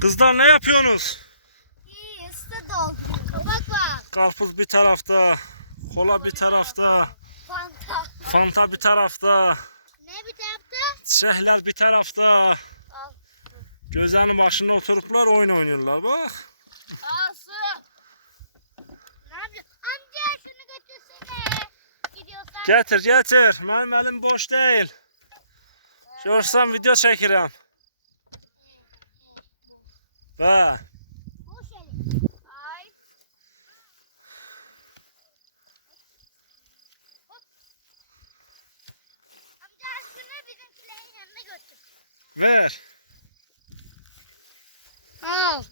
Kızlar ne yapıyorsunuz? İyi ısı doldu. Kabak var. Karpuz bir tarafta, kola bir tarafta, Fanta. fanta bir tarafta, Ne bir tarafta? şehler bir tarafta. Al. Gözlerinin başında oturuplar oyun oynuyorlar bak. Al su. Ne yapıyorsun? Amca şunu götürsene. Gidiyorsan. Getir getir. Benim elim boş değil. Görsen video çekirim. Bak. Boş elin. Ay. Hop. Amca şunu bizimkilerin yanına götür. Ver. Al.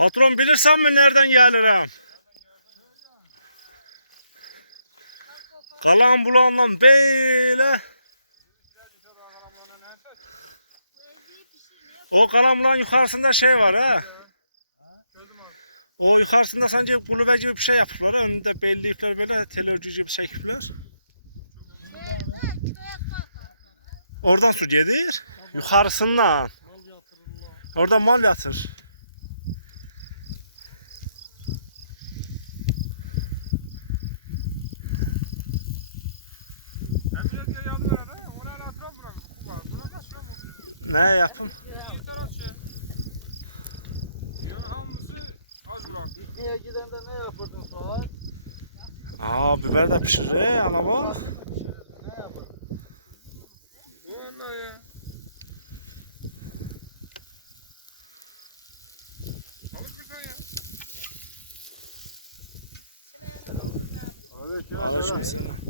Patron bilirsen mi nereden gelirim? Kalan bulandan böyle. O kalan yukarısında şey var ha. O yukarısında sence kulübe gibi bir şey yapmışlar. Önünde belli ipler böyle televizyon gibi çekipler. Oradan su gelir. Yukarısından. Orada mal yatır. Ne yapın? Pikniğe gidende ne yapırdın Suat? Aa biber de pişirir he ana bak. Nasıl mı pişirirdin? Ne yapırdın? Aleyküm selam.